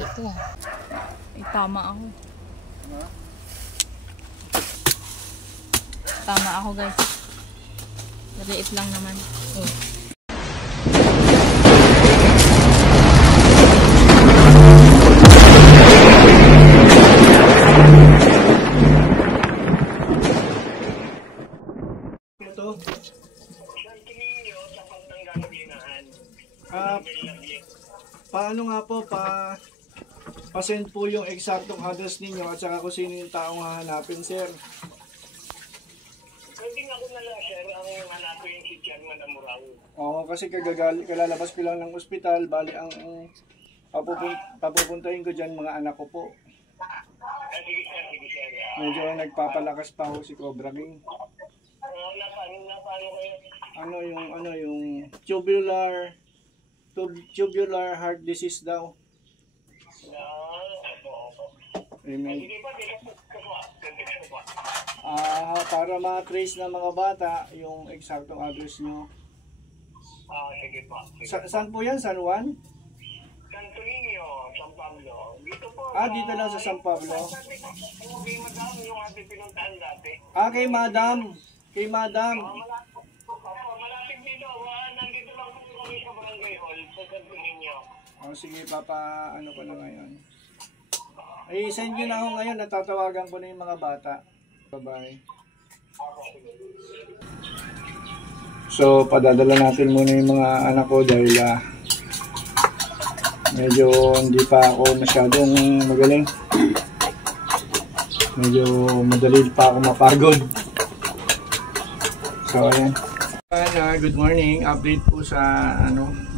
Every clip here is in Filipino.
Ito. Ay, tama ako. Tama ako guys. Maliit lang naman. Oh. Paano nga po pa-send po yung eksaktong address ninyo at saka kung sino yung taong hahanapin, sir? Pwede nga ako na lang, sir, ang hanapin si Chairman Amurao. Oo, kasi kalalabas ko lang ng ospital, bali ang papupuntahin ko dyan mga anak ko po. Sige, sir, sige, sir. Medyo nagpapalakas pa ho si Cobra King. Napano kayo? Ano yung tubular heart disease daw. Amen. Para ma-trace ng mga bata yung eksaktong address nyo. Sige po. Saan po yan? San Juan? Santo Niño, San Pablo. Dito po. Dito lang sa San Pablo. Kay Madam, yung ating pinuntahan dati. Kay Madam. Kay Madam. Malapit dito. Nandito lang po kami sa Barangay Hall, sa Santo Niño. Sige, ano ko na ngayon. Send nyo na ako ngayon. Natatawagan ko na yung mga bata. Bye-bye. So, padadala natin muna yung mga anak ko dahil medyo hindi pa ako masyadong magaling. Medyo madali pa ako mapagod. So, ayan. Good morning. Update po sa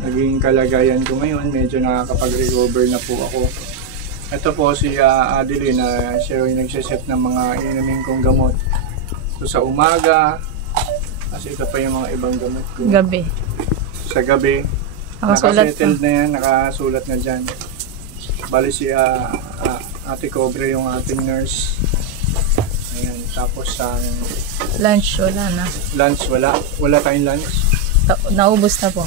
naging kalagayan ko ngayon. Medyo nakakapag-recover na po ako. Ito po si Adeline na siya yung nagsiset ng mga inumin kong gamot. So sa umaga, kasi ito pa yung mga ibang gamot ko. Gabi. Sa gabi, nakasettled na yan, nakasulat na dyan. Bali si Ate Cobra yung ating nurse. Ayan, tapos sa lunch, wala na. Lunch, wala tayong lunch. Naubos na po.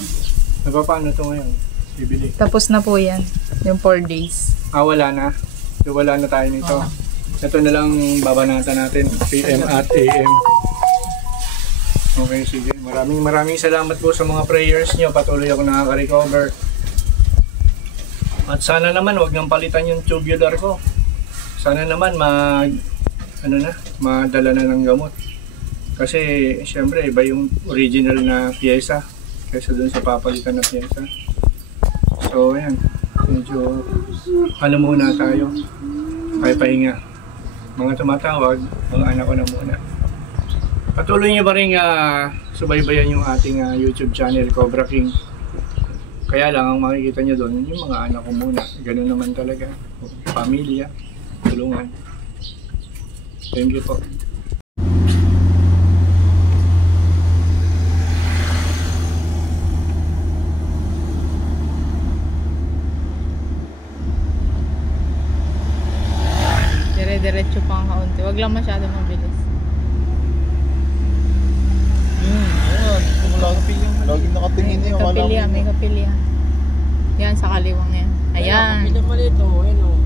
Paano ito ngayon? Bibili. Tapos na po yan, yung 4 days. Wala na. So, wala na tayo nito. Ito na lang babanatan natin, PM at AM. Okay, sige. Maraming salamat po sa mga prayers nyo. Patuloy ako nakaka-recover. At sana naman, wag nang palitan yung tubular ko. Sana naman, madala na ng gamot. Kasi, syempre, iba yung original na pyesa kaysa dun sa papalitan na pyesa. So, ayan. Medyo muna tayo. Pahinga. Mga tumatawag, mga anak ko na muna. Patuloy niyo ba rin subaybayan yung ating YouTube channel, Cobra King. Kaya lang, ang makikita niyo doon, yung mga anak ko muna. Ganun naman talaga. Pamilya, tulungan. Thank you po. Diretso pa ang kaunti. Wag lang masyado mabilis. Laging nakatingin niya. May kapilya. Yan, sa kaliwang yan. Ayan. Kapilya malito. Ayan o.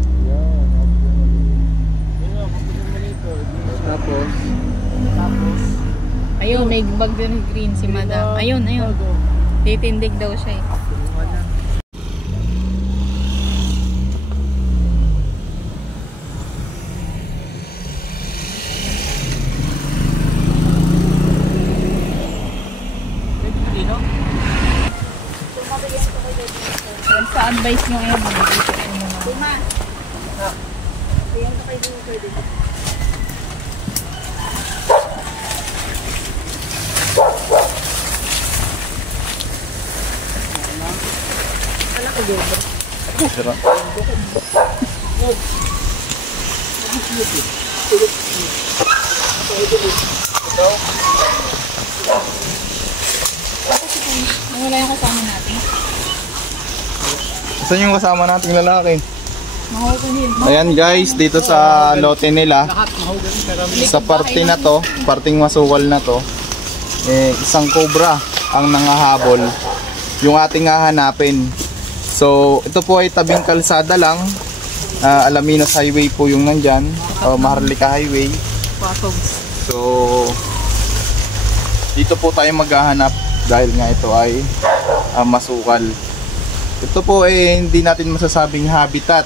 Tapos. Ayun, may bag din green si Madam. Ayun. Titindig daw siya eh. Sa advice nyo ngayon, mag-isip ko muna. Tuma! Ayan ka kayo dito pwede. Wala ko dito. Sira. Wala yung kasama natin. Saan yung kasama nating lalaki? Ayan guys, dito sa lote nila, sa parte na to, parting masukal na to, isang cobra ang nangahabol. Yung ating hahanapin, So, ito po ay tabing kalsada lang. Alaminos Highway po yung nandyan. Maharlika Highway. So, dito po tayo maghahanap dahil nga ito ay masukal. Ito po ay hindi natin masasabing habitat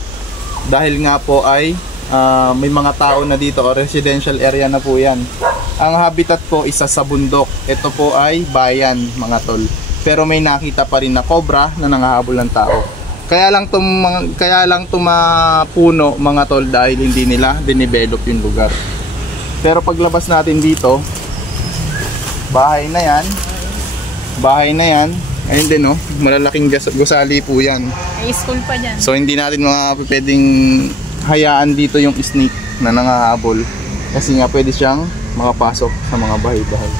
dahil nga po ay may mga tao na dito o residential area na po yan. Ang habitat po isa sa bundok. Ito po ay bayan mga tol. Pero may nakita pa rin na cobra na nangahabol ng tao. Kaya lang puno mga tol dahil hindi nila dinevelop yung lugar. Pero paglabas natin dito, bahay na yan. Ayun din oh, malalaking gusali po yan. May school pa dyan. So hindi natin pwedeng hayaan dito yung snake na nangahabol. Kasi nga pwede siyang makapasok sa mga bahay-bahay.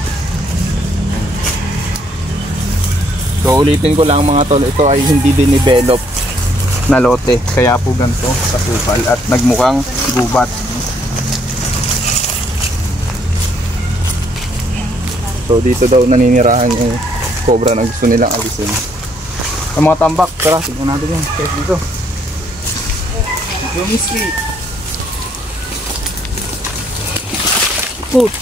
So ulitin ko lang mga tol, ito ay hindi dinevelop na lote. Kaya po ganito sa kupal at nagmukhang gubat. So dito daw naninirahan yung cobra na gusto nilang alisin. Ang mga tambak, tara tignan natin yung case dito. Yung mystery. Food.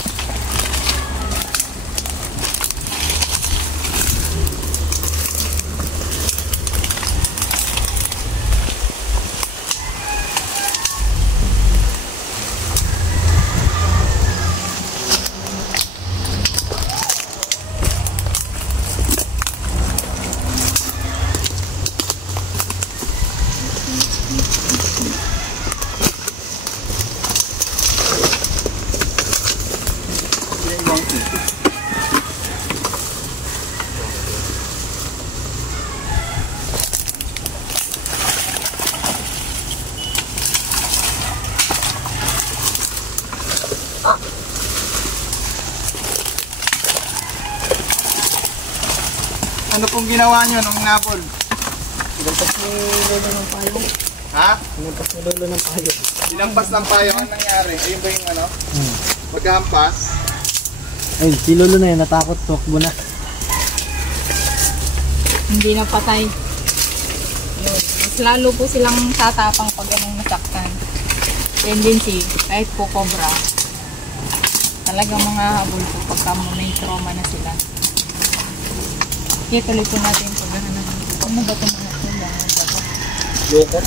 Ano pong ginawa nyo nung napol? Sinampas ni Lolo ng payo. Ha? Sinampas ni Lolo ng payo. Sinampas ng payo, ang nangyari? Ayun ba yung ano? Maghampas? Ay, si Lolo na yun, natakot, tukbo na. Hindi na patay. Yun. Mas lalo po silang tatapang pag ganang nasaktan. Tendency, kahit po cobra, talagang mga habol po pagka may trauma na sila. Okay, tuloy po natin pag ano ba ito mga sila? Lukot.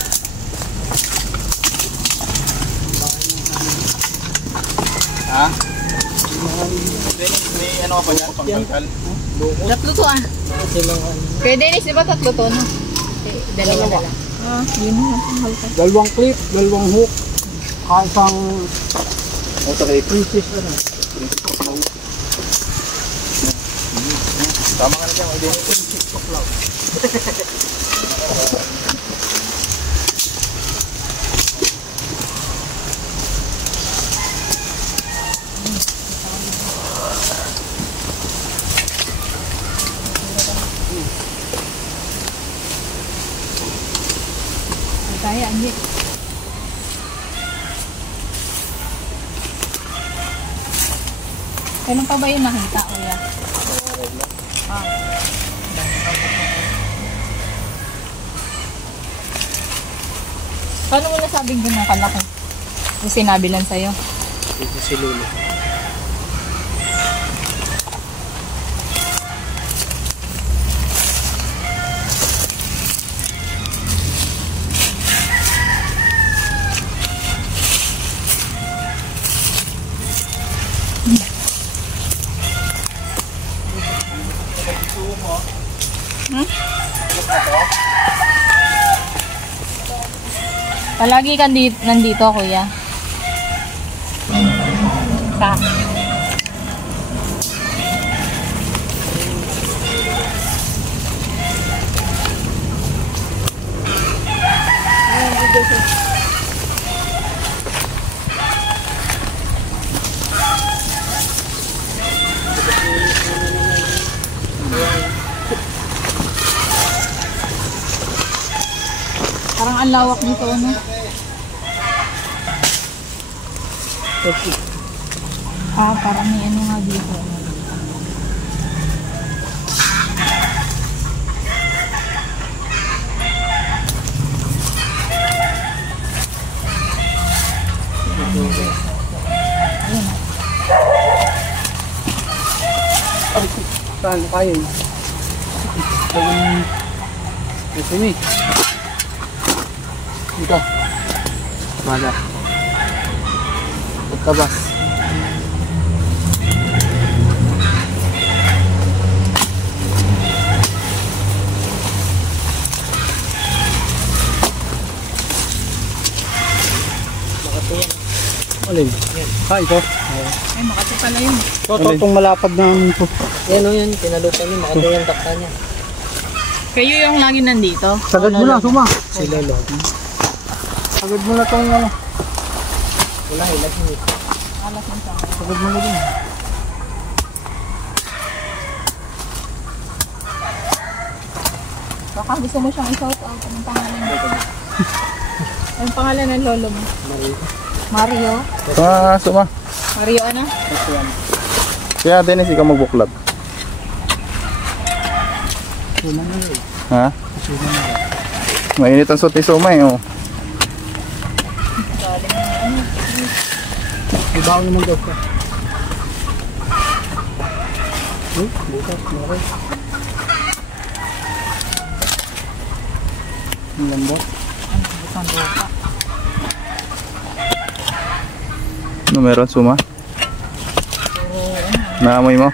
Ha? May ano ka pa niya? Pangkalkal? Tatlo to ah. Kaya Dennis, di ba tatlo to, no? Dalawa. Yun na. Dalawang clip, dalawang hook. Kasang princess na. Tama ka na dyan, Odin. Kaya, hindi. Kailan pa ba yung nakita, kuya? Paano mo nasabing doon ang kalaki? Yung sinabi lang sa'yo? Ito si Lolo. Palagi ka nandito, kuya. Sa. Parang ang lawak nito, ano? Parang may ano nga dito. Saan? Kain. Ito ni. Ito. Mada. Pagkabas. Alin? Ito. Ay, makati pala yun. Ito, itong malapad na ito. Yan o yan, pinalupan niya, makati yung takta niya. Kayo yung lagi nandito? Sagad mo na, suma. Si Lolo. Sagad mo na itong ano. Wala, ilag niya. Alas ng sama. Sagad mo na din. Baka gusto mo siyang i-shout out. Anong pangalan mo? Anong pangalan ng lolo mo? Mario. Suma. Mario ano? Kaya Dennis, ikaw magbuklab. Ha? Mainit ang suot ni Suma eh. Oh. Ibaw naman daw ka. Bukas, meron. Ang lambot. Bukang ropa. Ano meron, Suma? Naamoy mo?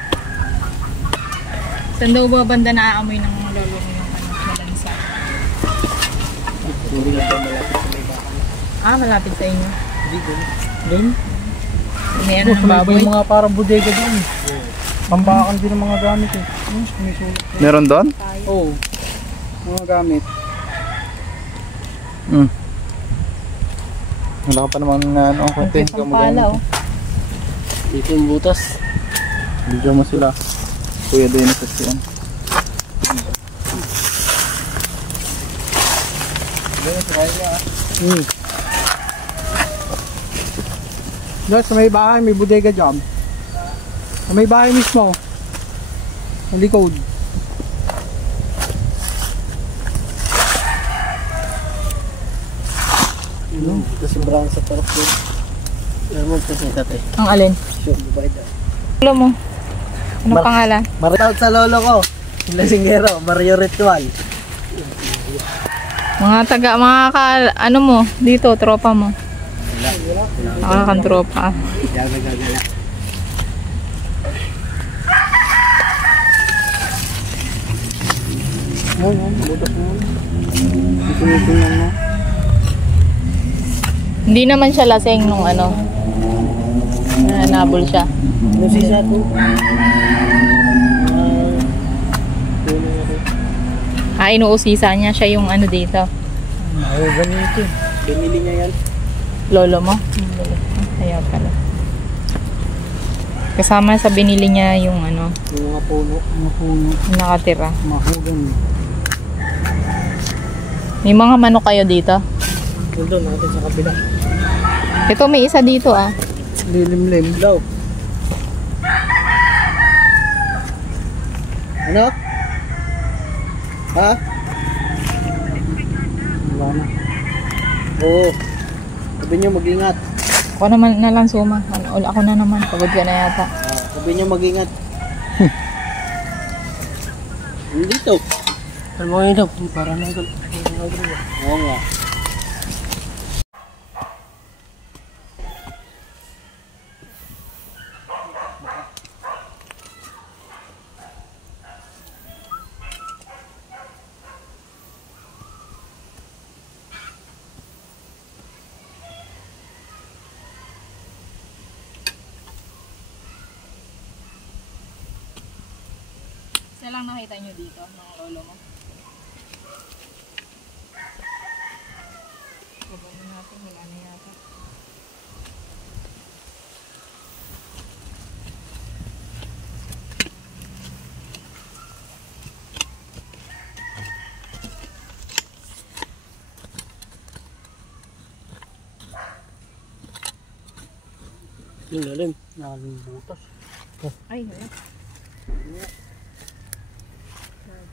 Saan daw ba banda naaamoy ng lolo mo yung ano, malansa? Hindi na po malapit sa may bakan. Ah, malapit sa inyo. Hindi, doon. Doon? May ano ng baboy? May mga parang bodega doon. Pambakan din ng mga gamit eh. May sulat. Meron doon? Oo. Mga gamit. Wala ka pa naman na ano, konti. Ang pala oh. Dito yung butas. Video mo sila. Kuya Dennis at siyan. Dahil sa may bahay, may bodega dyan. Sa may bahay mismo. Sa likod. Kasi brown sa parok doon. Alam mo, kasi tatay. Ang alin? Sure, bye daw. Lolo mo? Anong pangalan? Maritout sa lolo ko. Lasingero, Mario Ritual. Ano mo, dito, tropa mo. Kang tropa. Diyan nagagala. Butas mo. Tinitingnan mo. Hindi naman siya lasing nung ano. Nanabol siya. Ano sisa to? Inuusisa niya siya yung ano dito. Ay, ganito. Pinili niya yan. Lolo mo? Kaya pala. Kasama sa binili niya yung ano, Yung mga puno. Mga puno. yung nakatira. Mahugan. May mga manok kayo dito? Doon natin sa kabila. Ito may isa dito ah. Lilim-lim. Daw. Ano? Ha? Wala na. Oo. Sabi niyo mag-ingat. Ako naman na lang Suma. Ako na naman. Pagod ka na yata. Sabi niyo mag-ingat. Dito. Ano mo ito? Para na ito. Oo nga. Isa lang nakita nyo dito ng lolo mo. Gagawin natin. Wala na yata. Yung lalim. Naling butas. Ay, wala.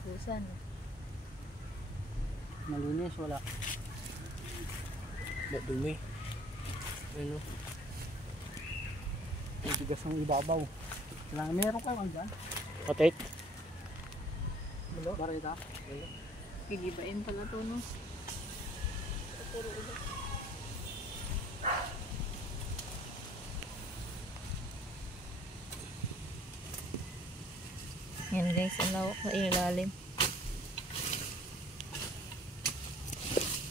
Nagusan. Malinis, wala. Ba't dumi? Ano? May bigas ang ibabaw. Kailangan meron ka lang dyan. Patit? Barita. Gigibain pala to, no? Yan guys, ang lawak sa ilalim.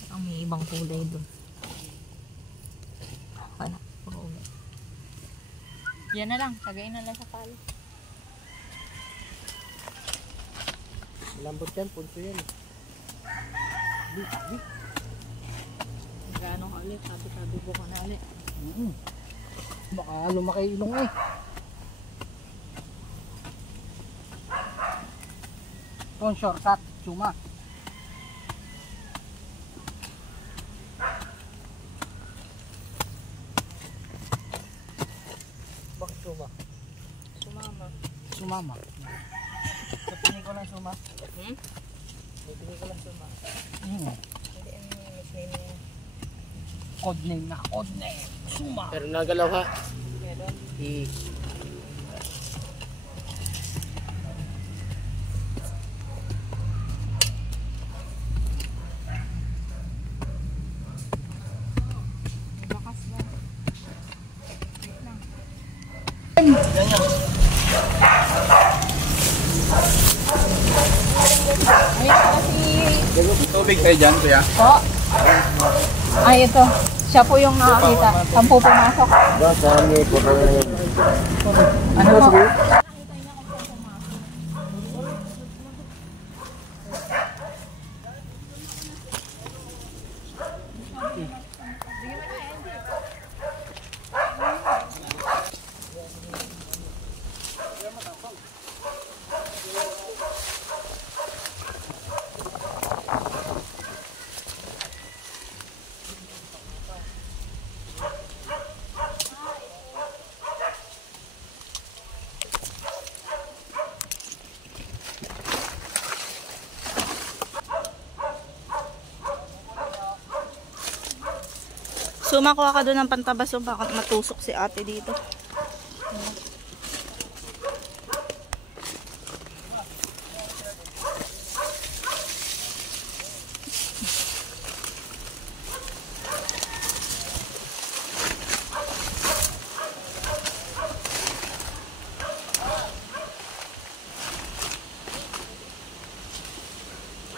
Ang may ibang kulay doon. Wala, puro ulit. Yan na lang, tagayin na lang sa palo. Malambot yan, punso yan. Gano'n ka ulit, sabi-sabi ko ka na ulit. Baka lumaki ilong eh. Ito ang shortcut, suma. Bakit suma? Sumama. Sumama. Napingi ko lang suma. Bibili ko lang suma. Hmm. Hindi, ano yung nickname niya? Codename na, codename. Suma. Pero nagalaw ha. Meron. Bakas ba? Wait lang. Ayun kasi... Tubig kayo dyan, kuya. Po. Ay, ito. Siya po yung nakakita. 10 pumasok. Ano po? Sumakuha ka doon ng pantabas o baka matusok si ate dito.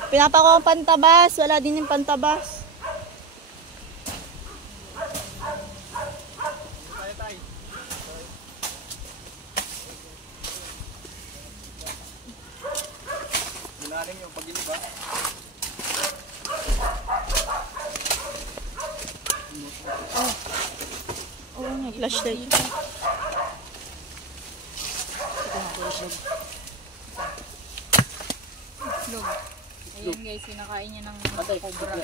Pinapakuha ang pantabas, wala din yung pantabas. Ilalim yung pag-inib ba? Oo, nag-flashlight. Itlog. Ayan guys, sinakain niya ng cobra.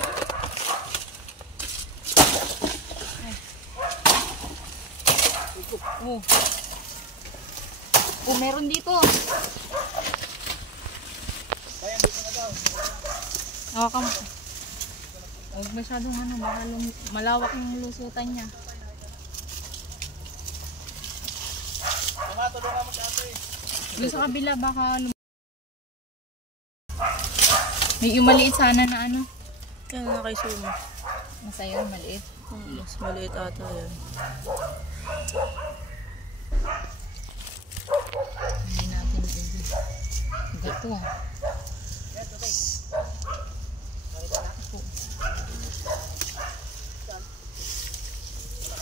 Oh. Oh, meron dito. Hawakan mo. Huwag masyadong ano, baka malawak yung lusutan niya. Tulungan mo siya ate. Doon sa kabila baka may yung maliit sana na ano. Kaya na kay Suma. Masaya, maliit. Mas maliit ata yan. Hindi natin ito. Gato ah.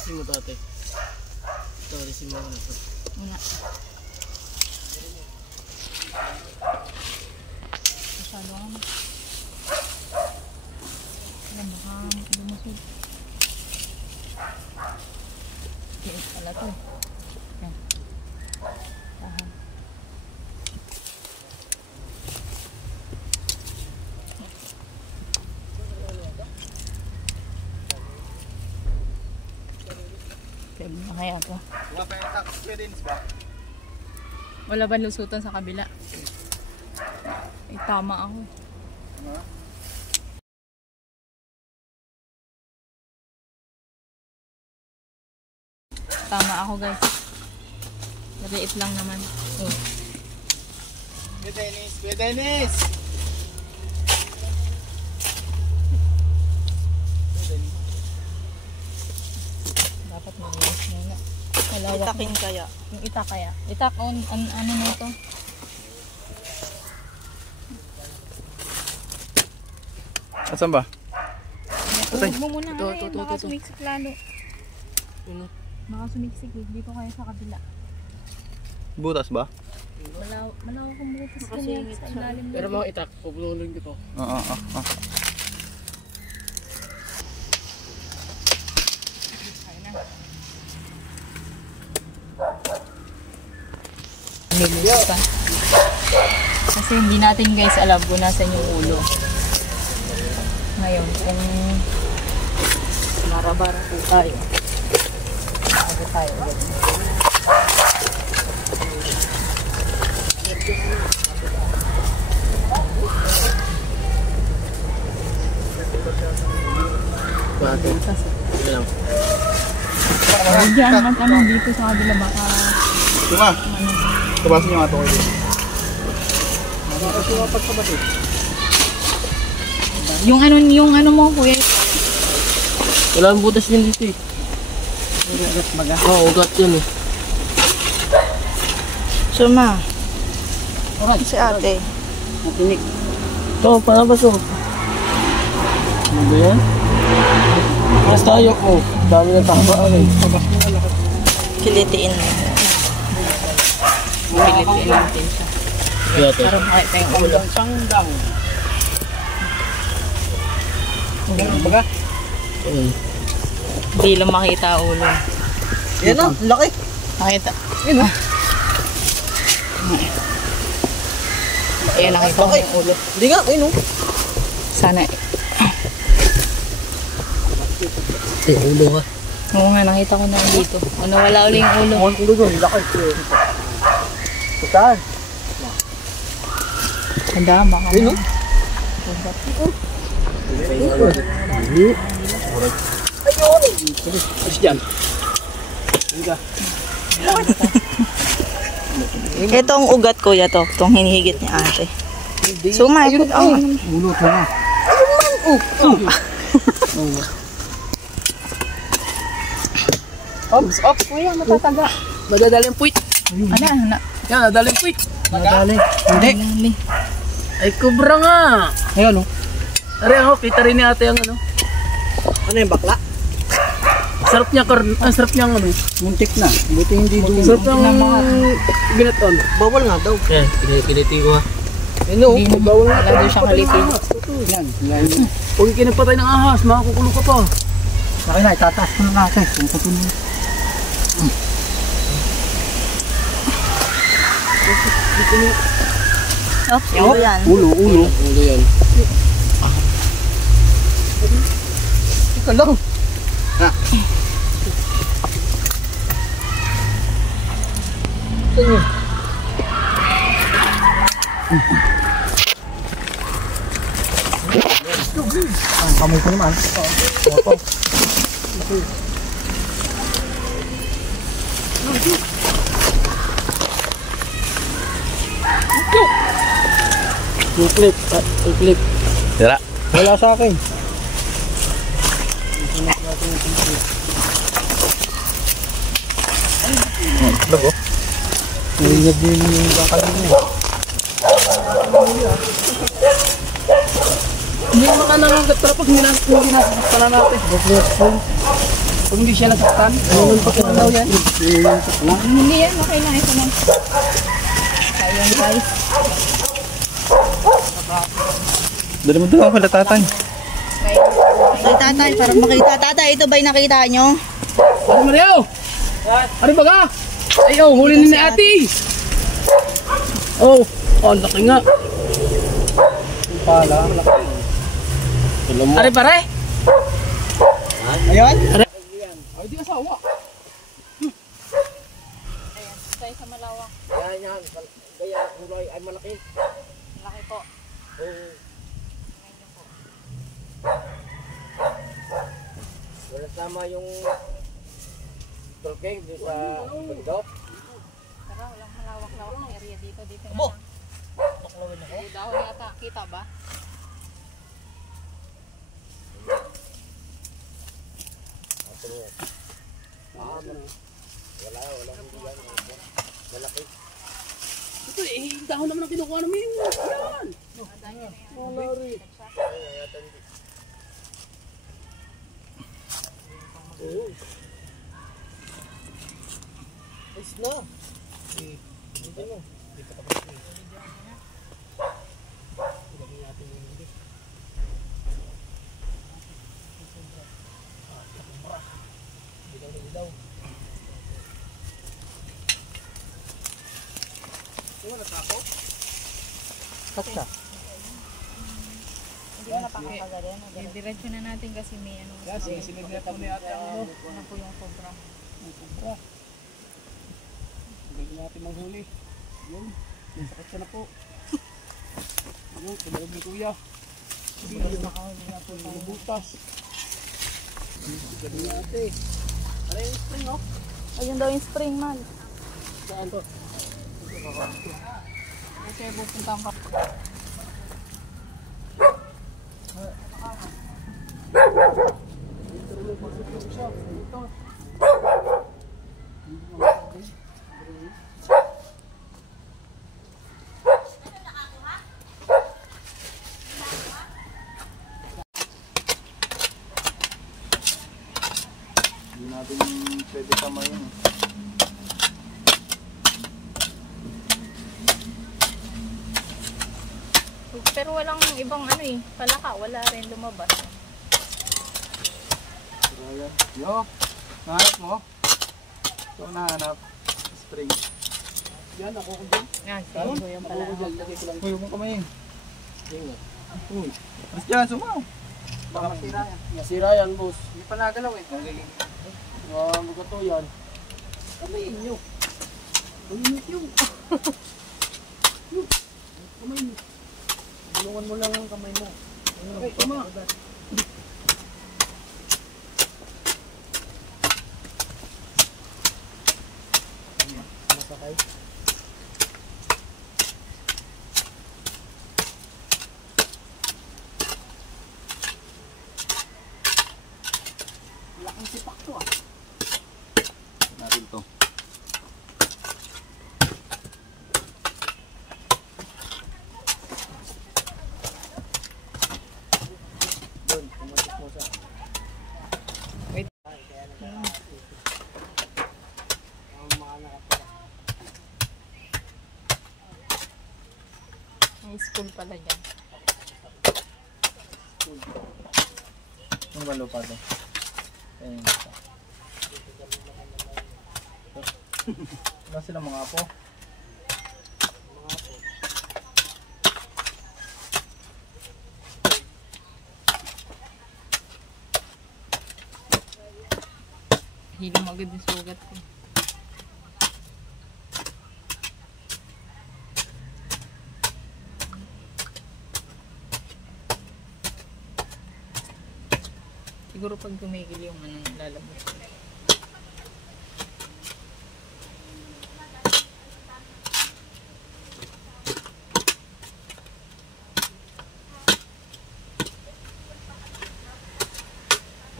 Sino to ate? Sorry si Mama na to. Una. Masyado ano. Alam mo ka, lumusod. Tiis pala to. Yan. Tahan. Pwede na kaya to. Mga pa yung tax clearance ba? Wala ba lusutan sa kabila? Ay, tama ako. Tama ako guys. Maliit lang naman. Oh. Kuya Dennis! Dapat malinis muna. Malawak na. Itakin kaya. Yung itak kaya. Itak, ano na ito? Asan ba? Huwag mo muna baka sumiksik lalo. Baka sumiksik eh. Dito kayo sa kabila. Butas ba? Malawak ang butas ko Nakasingit sa siya. ilalim Pero mo. mga itak, pupululong ko to. Oo. Nililis pa. Kasi hindi natin guys alam kung nasan yung ulo. Ngayon, kung marabara po tayo. Ako tayo ulit. Bakit? Alam. Diyan, ano dito sa kabila baka Tuma! Tabasin niyo nga ito kayo. yung ano mo kuya. Wala ang butas din dito eh. Ugat baga. Oo, ugat yun eh. Suma. Si ate. Matinik. Ito, paano ba ito? Ano ba yan? Mas tayo ko. Dami ng tama eh. Kilitiin mo. Pilitin natin siya. Kaya ito. Para makita yung ulo. Sanggang. Ugat baga. Hindi lang makita ang ulo. Yan o, laki. Makita. Yan o. Ayan, nakita ko yung ulo. Hindi nga, ayun o. Sana. Ulo ka. Oo nga, nakita ko na dito. O, nawala ulit yung ulo. Ang ulo doon, laki. Putaan. Handa, baka Ayun o. Alis dyan. Itong ugat kuya to. Itong hinihigit ni ate. Suma. Ulo to na. Ops, kuya, matataga. Madadali ang puwit. Ano? Yan, nadali ang puwit. Madali. Hindi. Ay, kubra nga. Ayun o. Ari ako, kita rin ni ate ang ano. Ano yung bakla? Sarap niya, ang sarap niya ang ano. Muntik na. Buti hindi doon. Sarap ng binaton. Bawal nga daw. Eh, piniti ko ha. Ano? Bawal nga. Wala daw siyang kalipin. Yan. Yan. Huwag kinapatay ng ahas, makakukulo ka pa. Laki na, itataas ko na natin. Kung patuloy. Oops, ulo yan. Ulo. Ulo yan. Ika lang. Ang kamay ko naman. Opo. Clip. Tira. Wala sa akin. Bago? Narinig din yung bakal niya. Hindi naman ka nangangat pero pag nasasaktan na natin. Pag hindi siya nasaktan, ano pa kaya daw yan? Hindi yan, okay na. Ito na. Ayan guys. Dali mo doon ako kala tatay. Ay, tatay, para makita. Tatay, ito ba'y nakita nyo? Ano Mario? Ano ba ka? Ay, oh, huli ni ate. Oh, laki nga. Pala. Are pare? Ayun? Ay, di asawa. Ayan, tayo sa malawak. Yan. Kaya kulay ay malaki. Laki po. Wala tama yung tulking doon sa bundok. Tara, walang malawak-lawak na area dito. Dito na lang. May dahon yata. Kita ba? Ito eh, dahon naman ang kinukuha namin. Yan. Wala rin. Ayos na. Dito mo. Dito ka pa. Ilagay natin yung hindi. Ilaw. Wala tako? Katsa. Hindi mo napakagalan. Diretso na natin kasi may ano. Yan, sinig na kami ate ang ano. Ano po yung sobra. Ang kubra. Gagawin natin manghuli. Yun. Sakit siya na po. Yun, tumalog ni kuya. Tumalog na kami na po ng butas. Gagawin natin. Ano yung spring, no? Ayun daw yung spring man. Saan to? Kasi pupunta ka. Hindi natin pwede tamayin. Pero walang ibang ano eh. Palaka. Wala rin lumabas. Yo, nahanap mo? Ito nahanap. Spring. Yan, ako ko dyan. Yan. Sige. Yung pala. Ako ko dyan. Lagay ko lang. Uy, huwag mo kamayin. Tingnan. Uy, mas dyan, sumaw. Baka masira yan. Masira yan, boss. Hindi pa nagalaw eh. Magato yan. Kamayin nyo. Kamayin nyo. Kamayin nyo. Tulungan mo lang ang kamay mo. Okay, tama. Masakay. Laking sipak to ah. Natin to. Doon, pumasok mo sa... Wait. Ang mga nakapara. May school pala dyan. Ano ba lupa to? Ayun ito. Wala sila mga apo. Hiling agad yung sugat ko. Siguro pag tumigil yung ano, lalabas.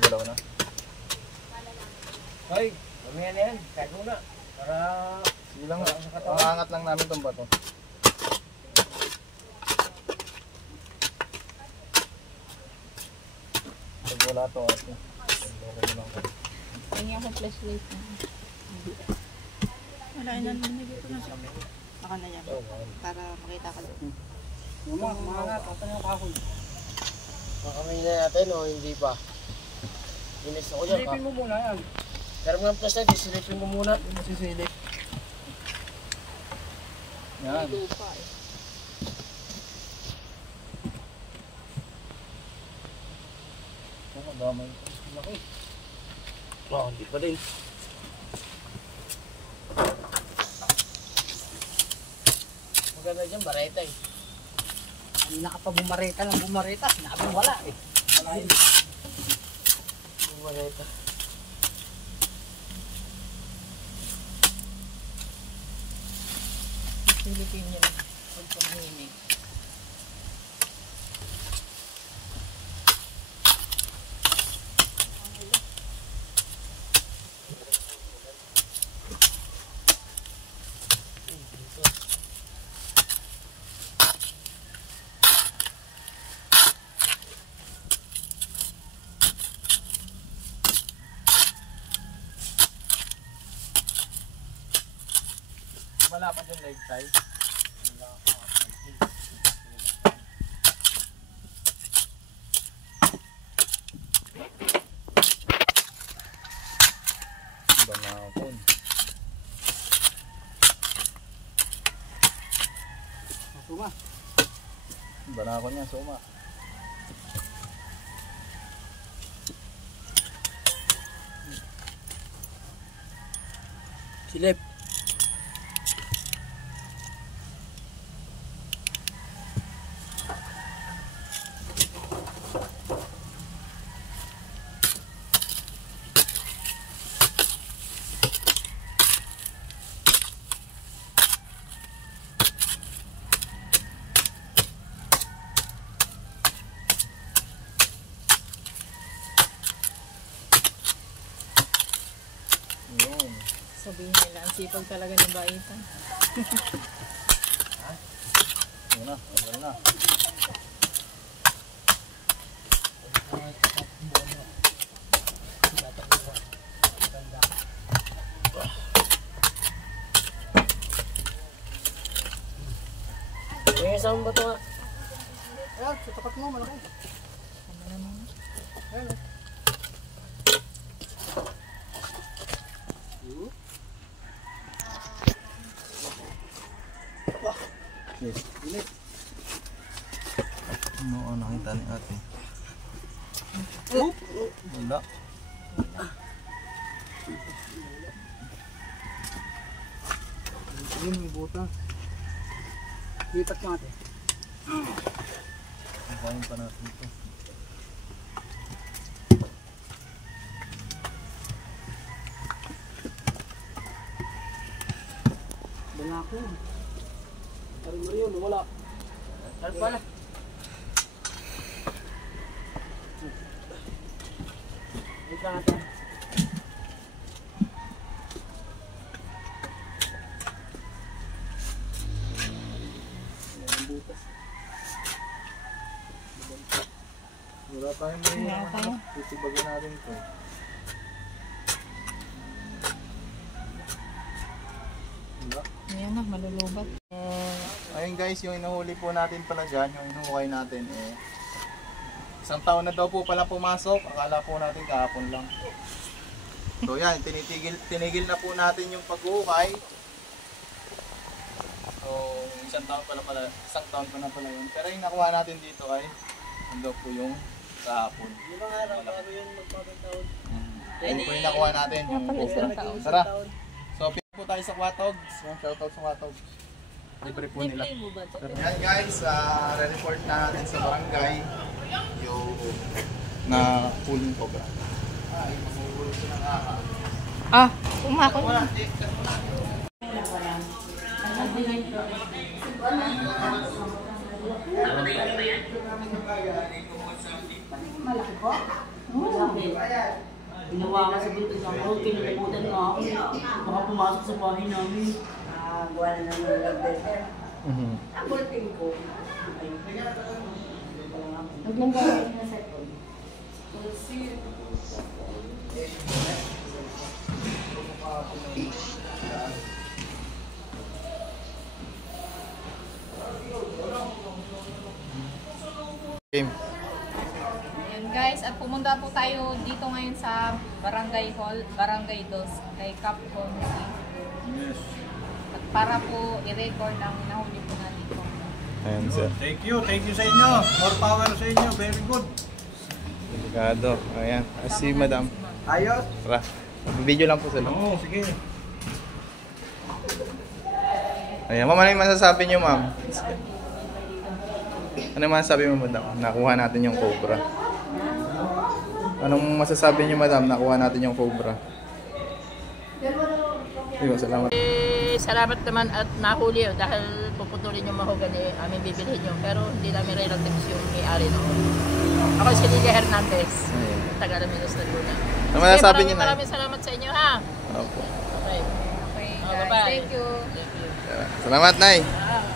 Wala ko na. Ay, mamaya na yan. Tago na. Para... Sige lang. Ang angat lang namin itong bato. Pag wala to, ate. Loko mo lang kayo. Tingnan ko flashlight na. Wala na naman dito na siya. Baka na yan. Para makita ka doon. Mga tata na yung kahoy. makamay na natin o hindi pa. Inis ako dyan. Silipin mo muna yan. Pero mga plastic, silipin mo muna. Hindi masisilip. Yan. Lupa eh. Ang damay. Laki. Wow, hindi pa din. Maganda dyan, bareta eh. Hindi na ka pa bumareta lang bumareta. Sinabi wala eh. Wala yun. Bareta. Silipin niya lang. Pag pamhinig. wala pa dyan leg tie. Banakon. Suma. Banakon niya, suma. Silip. Yun. Sabihin nila, ang sipag talaga ng baitan. Yun na, tagal na. May isang bato nga. Ayan, sa tapat mo, malaki. Ayan, oh. Yes. Ano nakita ni ate? Wala. Yun, may buta. Lipat mo ate. Kain pa natin ito. Banako. Tarin mo yun, wala. Tarin pala. Wait lang ate. Wala tayong may titibagin natin ito. Wala. Ayan na, malulubat. Ayun guys, yung inuhuli po natin pala dyan, yung inuhukay natin isang taon na daw po pala pumasok. Akala po natin kahapon lang. So yan, tinigil na po natin yung paghuhukay. So isang taon pa na pala yun. Pero yung nakuha natin dito ay ano po yung kahapon. Di ba nga lang bago yun magpapang taon? Ayun po yung nakuha natin, yung cobra. Tara! So pinag po tayo sa Quatogs. Shoutout sa Quatogs. Libre po nila. Yan guys, re-report na natin sa barangay yung na pulling cobra. Ay, mamulol siya ng aha. Ah, umakot na. Ginawa ka sa buntot ng ako, kinalabutan nga ako. Baka pumasok sa bahay namin. Gawa na naman ng nag-better. Ang bulting ko. Naglanggawin na sa ito. Game. Ayan guys, at pumunta po tayo dito ngayon sa Barangay Hall, Barangay Dos, kay Capcom. Yes. At para po i-record ang nahuli po natin po. Ayan sir. Thank you sa inyo. More power sa inyo. Very good. Delikado. Ayan. Si madam. Ayos. Tara. Video lang po sila. Oo, sige. Ayan. Ma'am, ano yung masasabi niyo ma'am? Ano yung masasabi mo madam? Nakuha natin yung cobra. Anong masasabi niyo madam? Nakuha natin yung cobra. Ayun, salamat. Salamat naman at nahuli dahil puputulin yung mahogany aming bibilhin yun. Pero hindi namin relatives yung may-ari noon. Ako si Lilia Hernandez. Taga-Laminos na Luna. Ano masasabi niyo na? Maraming salamat sa inyo ha. Opo. Okay. Okay Oh, guys, bye-bye. thank you. Thank you. Salamat, Nay. Ah.